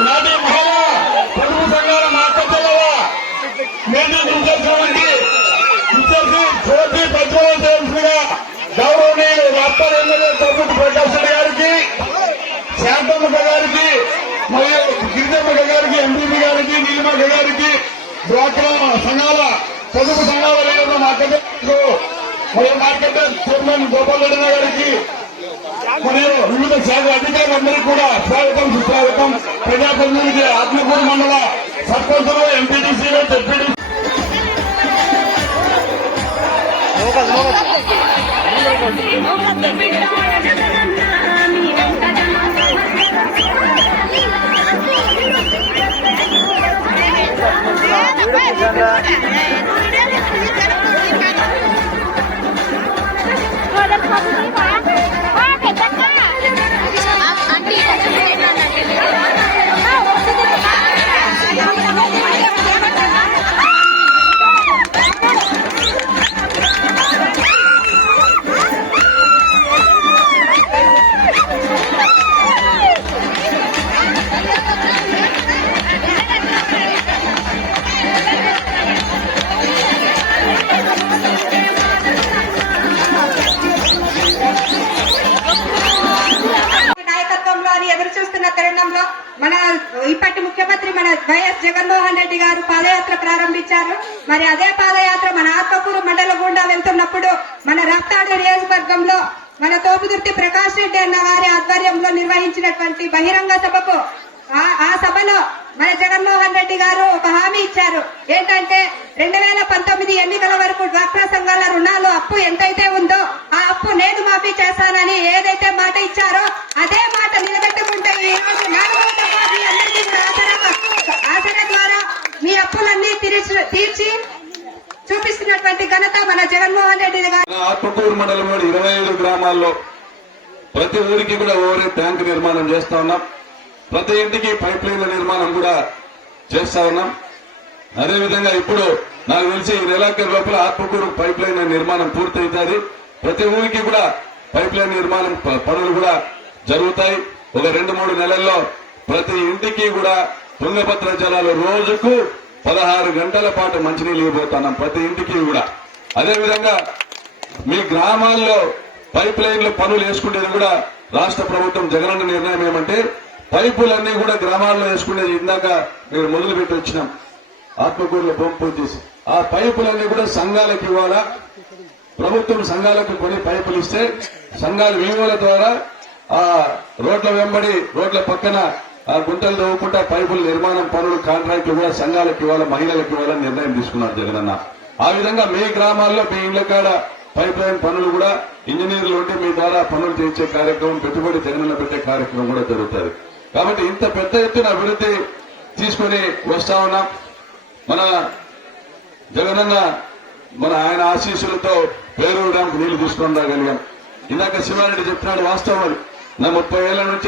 నాటి మహిళా పొదుపు సంఘాల మార్కెట్లలో మేము చూసేటువంటి విద్యార్థి పోటీ పద్మనాభ సభ్యులుగా గౌరవనీయులు రాష్ట్ర ఎమ్మెల్యే తమ్ముడు ప్రకాశ్ గారికి శాంతమ్మ గారికి మరియు గిరిజమ్మ గారికి ఎంపీపీ గారికి నీలిమక్క గారికి డ్వాక్రా సంఘాల పొదుపు సంఘాల మార్కెట్ మరియు మార్కెట్ చైర్మన్ గోపాల్ రెడ్డి గారికి మరియు వివిధ శాఖ అధికారులందరికీ కూడా స్వాగతం సుస్వాగతం ప్రజాప్రతినిధి ఆత్మకూరు మండల సర్పంచులు ఎంపీటీసీలు జడ్పీటీ నాయకత్వంలో ఎదురు చూస్తున్న తరుణంలో మన ఇప్పటి ముఖ్యమంత్రి మన వైఎస్ జగన్మోహన్ రెడ్డి గారు పాదయాత్ర ప్రారంభించారు. మరి అదే పాదయాత్ర మన ఆత్మకూరు మండలం గుండా వెళ్తున్నప్పుడు మన రక్తాడు నియోజకవర్గంలో మన తోపుదుర్తి ప్రకాష్ రెడ్డి అన్న వారి ఆధ్వర్యంలో నిర్వహించినటువంటి బహిరంగ సభకు ఆ- ఆ సభలో మన జగన్మోహన్ రెడ్డి గారు హామీ ఇచ్చారు. ఏంటంటే రెండు వేల పంతొమ్మిది ఎన్నికల వరకు డ్వాక్రా సంఘాల రుణాలు అప్పు ఎంతైతే ఉందో ఆ అప్పు నేను మాఫీ చేస్తానని ఏదైతే మాట ఇచ్చారో అదే మాట నిలబెట్టుకుంటే ఈ రోజు ఆసరా ద్వారా మీ అప్పులన్నీ తీర్చి చూపిస్తున్నటువంటి ఘనత మన జగన్మోహన్ రెడ్డి గారు ఆత్మకూరు మండలంలోని ఇరవై ఐదు గ్రామాల్లో ప్రతి ఊరికి కూడా ఓవరే ట్యాంక్ నిర్మాణం చేస్తా ఉన్నాం. ప్రతి ఇంటికి పైప్ లైన్ల నిర్మాణం కూడా చేస్తా ఉన్నాం. అదేవిధంగా ఇప్పుడు నాకు తెలిసి ఈ నెలాఖరు లోపల ఆత్మకూరు పైప్ లైన్ నిర్మాణం పూర్తవుతుంది ప్రతి ఊరికి కూడా పైప్ లైన్ నిర్మాణం పనులు కూడా జరుగుతాయి. ఒక రెండు మూడు నెలల్లో ప్రతి ఇంటికి కూడా తుంగభద్ర జలాలు రోజుకు పదహారు గంటల పాటు మంచినీళ్ళు ఇవ్వబోతున్నాం ప్రతి ఇంటికి కూడా. అదేవిధంగా మీ గ్రామాల్లో పైప్ లైన్లు పనులు వేసుకునేది కూడా రాష్ట్ర ప్రభుత్వం జగనన్న నిర్ణయం ఏమంటే పైపులన్నీ కూడా గ్రామాల్లో వేసుకునేది ఇందాక మీరు మొదలు పెట్టి వచ్చినాం. ఆత్మకూరులో పంపు చేసి ఆ పైపులన్నీ కూడా సంఘాలకు ఇవ్వాలా? ప్రభుత్వం సంఘాలకు కొని పైపులు ఇస్తే సంఘాల విలువల ద్వారా ఆ రోడ్ల వెంబడి రోడ్ల పక్కన ఆ గుంటలు తవ్వుకుంటా పైపుల నిర్మాణం పనులు కాంట్రాక్టులు కూడా సంఘాలకు ఇవ్వాలి మహిళలకు ఇవ్వాలని నిర్ణయం తీసుకున్నారు జగనన్న. ఆ విధంగా మీ గ్రామాల్లో మీ ఇళ్ళ కాడ పైప్ లైన్ పనులు కూడా ఇంజనీర్లు ఉంటే మీ ద్వారా పనులు చేయించే కార్యక్రమం పెట్టుబడి జగనన్న పెట్టే కార్యక్రమం కూడా జరుగుతుంది. కాబట్టి ఇంత పెద్ద ఎత్తున అభివృద్ధి తీసుకుని వస్తా ఉన్నాం. మన జగనన్న మన ఆయన ఆశీస్సులతో పేరు డ్యాంకు నీళ్ళు తీసుకొని రాగలిగాం. ఇందాక శివారెడ్డి చెప్తున్నాడు వాస్తవాలు. నా ముప్పై ఏళ్ళ నుంచి